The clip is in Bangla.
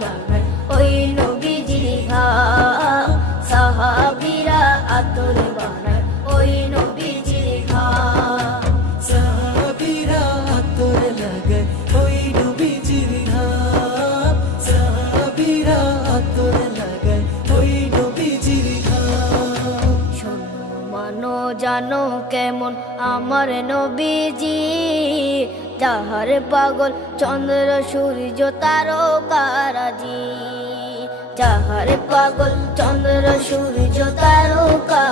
বানায় ওই নবীজির ঘাম, সাহাবীরা আতর বানায় ওই নবীজির ঘাম। সাহাবীরা আতর লাগায় ওই নবীজির ঘাম, সাহাবীরা আতর লাগায় ওই নবীজির ঘাম। শোনো মানো জানো কেমন আমার নবীজি, যাহার পাগল চন্দ্র সূর্য তারকারাজি, যাহার পাগল চন্দ্র সূর্য তারকা